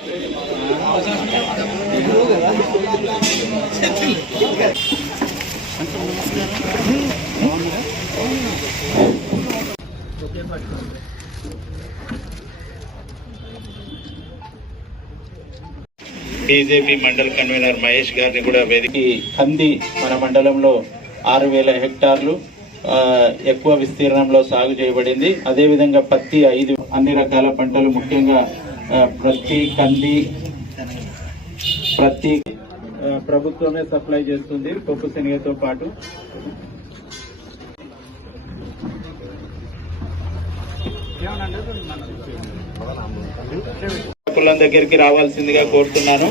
BJP మండల convener Mahesh గారిని కూడా వేదిక కంది మన మండలంలో 6,000 హెక్టార్లు ఎక్కువ విస్తీర్ణంలో సాగు చేయబడింది. అదేవిధంగా పత్తి 5 అన్ని రకాల పంటలు ముఖ్యంగా కంది ప్రతి ప్రభుత్వమే సప్లై చేస్తుంది పప్పు శనగతో పాటు. కులం దగ్గరికి రావాల్సిందిగా కోరుతున్నాను.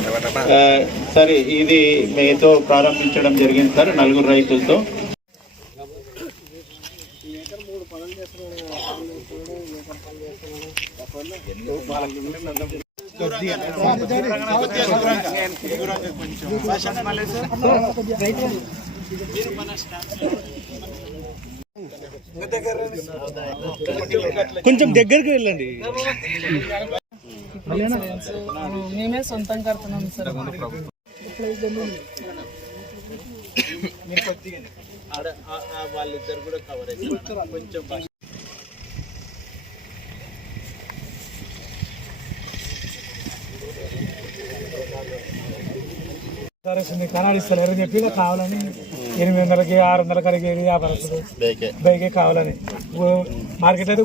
సరే, ఇది మీతో ప్రారంభించడం జరిగింది సార్ 4 రైతులతో. కొంచెం దగ్గరికి వెళ్ళండి. మేమే సొంతం కడుతున్నాం సార్. వాళ్ళిద్దరు కూడా కవర్ అవుతారు కొంచెం. కనాడిస్తారు ఎవరు చెప్పి కావాలని 800కి 600 కడిగేది వ్యాపారస్తులు బైకే కావాలని మార్కెట్ అయితే